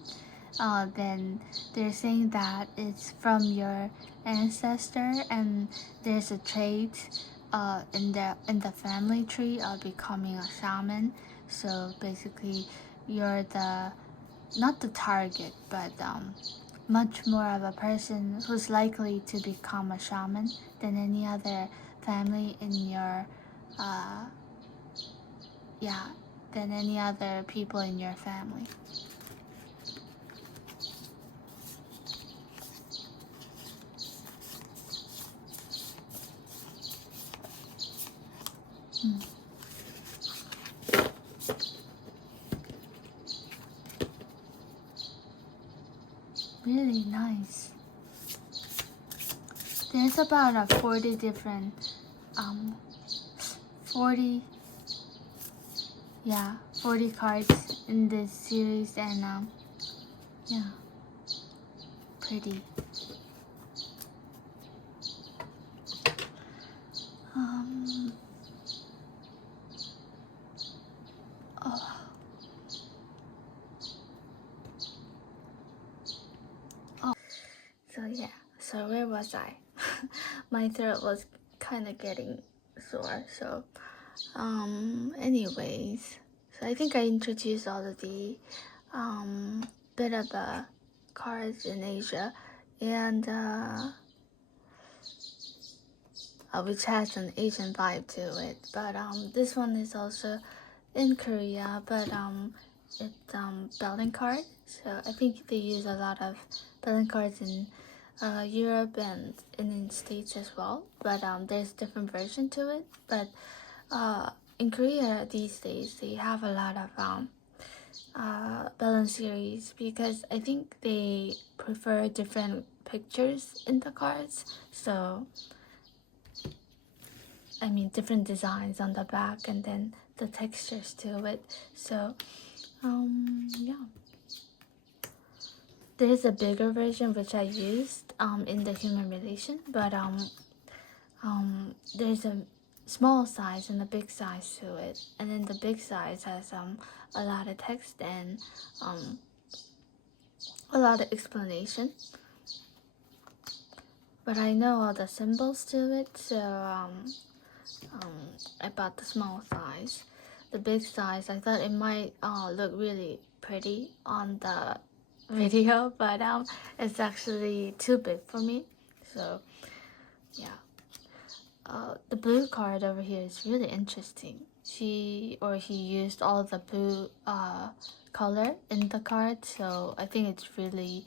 then they're saying that it's from your ancestor, and there's a trait in the family tree of becoming a shaman. So basically, you're not the target, but much more of a person who's likely to become a shaman than any other family in your than any other people in your family. Really nice. There's about 40 different 40 cards in this series, and pretty. So where was I? My throat was kind of getting sore, so anyways, so I think I introduced all of the bit of cards in Asia, and which has an Asian vibe to it. But this one is also in Korea, but it's Belling card. So I think they use a lot of Belling cards in Europe and in the States as well. But there's different version to it. But in Korea these days, they have a lot of Belling series, because I think they prefer different pictures in the cards. So I mean, different designs on the back, and then the textures to it. So there's a bigger version which I used in the human relation, but there's a small size and a big size to it, and then the big size has a lot of text and a lot of explanation. But I know all the symbols to it, so I bought the small size. The big size, I thought it might look really pretty on the video, but it's actually too big for me. So yeah, the blue card over here is really interesting. He used all the blue color in the card, so I think it's really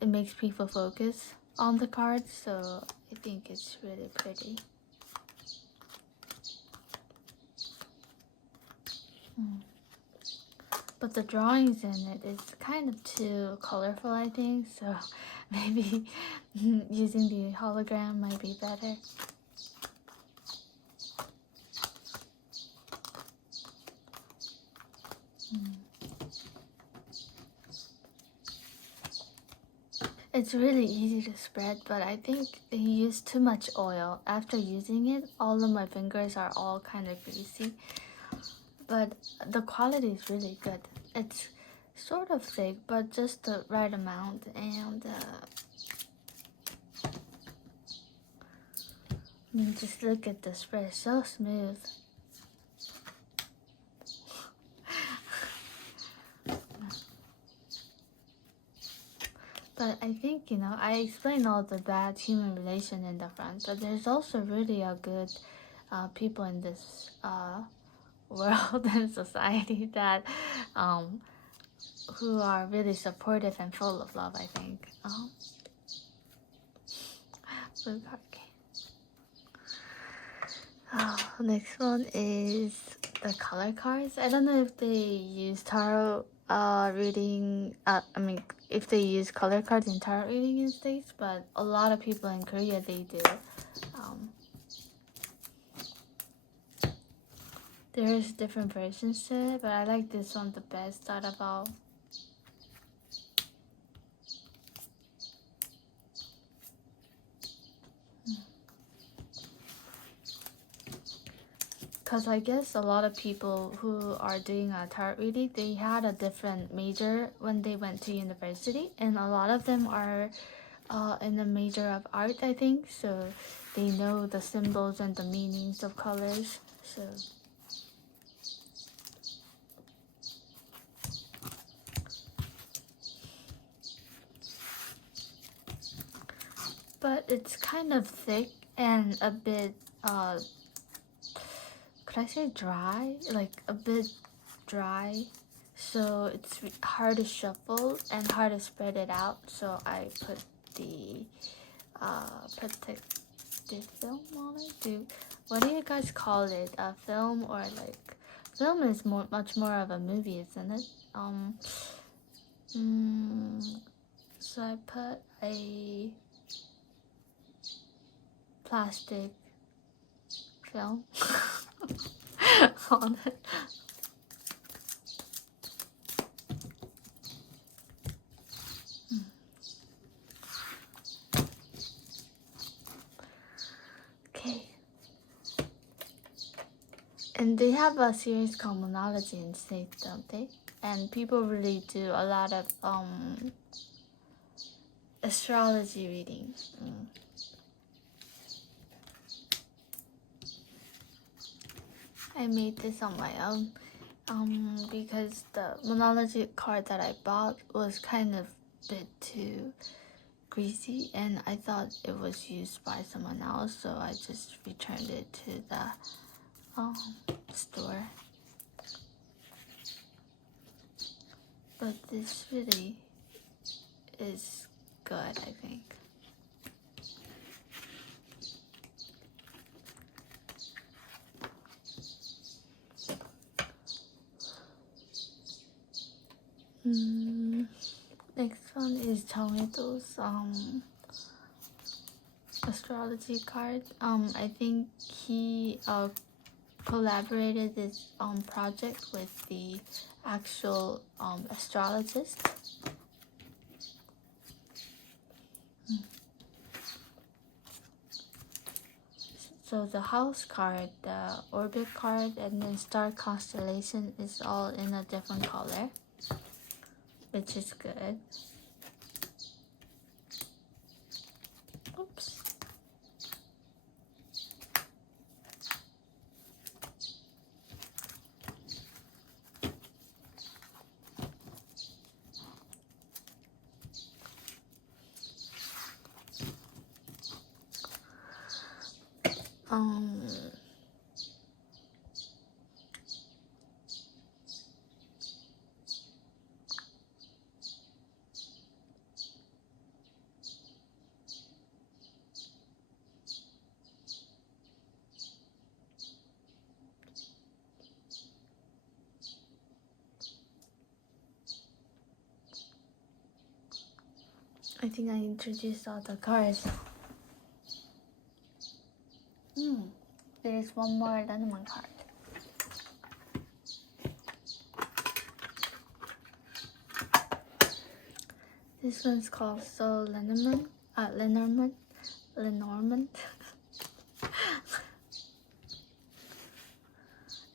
it makes people focus on the card, so I think it's really pretty. But the drawings in it is kind of too colorful, I think, so maybe using the hologram might be better. It's really easy to spread, but I think they use too much oil. After using it, all of my fingers are all kind of greasy. But the quality is really good. It's sort of thick, but just the right amount. And I mean, just look at the spread, it's so smooth. But I think, you know, I explained all the bad human relation in the front, but there's also really a good people in this world and society that who are really supportive and full of love, I think. Blue card. Next one is the color cards. I don't know if they use tarot reading. I mean, if they use color cards in tarot reading in States, but a lot of people in Korea they do. There's different versions to it, but I like this one the best out of all. Because I guess a lot of people who are doing a tarot reading, they had a different major when they went to university, and a lot of them are in the major of art, I think, so they know the symbols and the meanings of colors. So but it's kind of thick and a bit could I say dry? Like a bit dry, so it's hard to shuffle and hard to spread it out. So I put the protective film on it. What do you guys call it? A film, or like film is much more of a movie, isn't it? So I put a plastic film on it. Okay. And they have a series called Monology in States, don't they? And people really do a lot of astrology reading. I made this on my own because the Monology card that I bought was kind of a bit too greasy, and I thought it was used by someone else, so I just returned it to the store. But this really is good, I think. Next one is Chonghedo's astrology card. I think he collaborated this project with the actual astrologist. So the house card, the orbit card, and then star constellation is all in a different color, which is good. Oops. I think I introduced all the cards. There's one more Lenormand card. This one's called So Lenormand. Lenormand.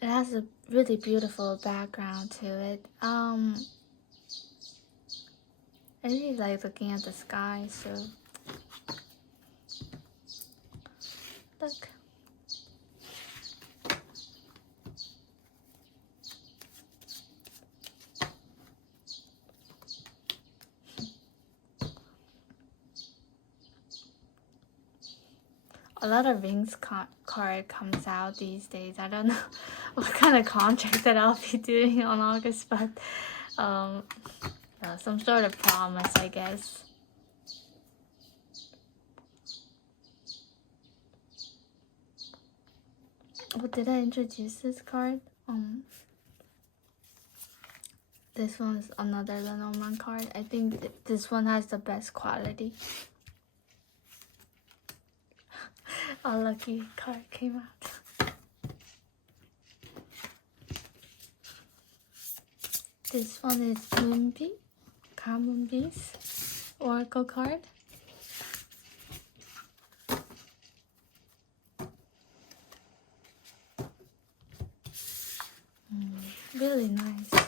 It has a really beautiful background to it. I really like looking at the sky, so look. A lot of rings card comes out these days. I don't know what kind of contract that I'll be doing on August, but some sort of promise, I guess. Oh, did I introduce this card? This one's another Lenormand card. I think this one has the best quality. A lucky card came out. This one is Moonbee, Moonbee's Oracle card. Really nice.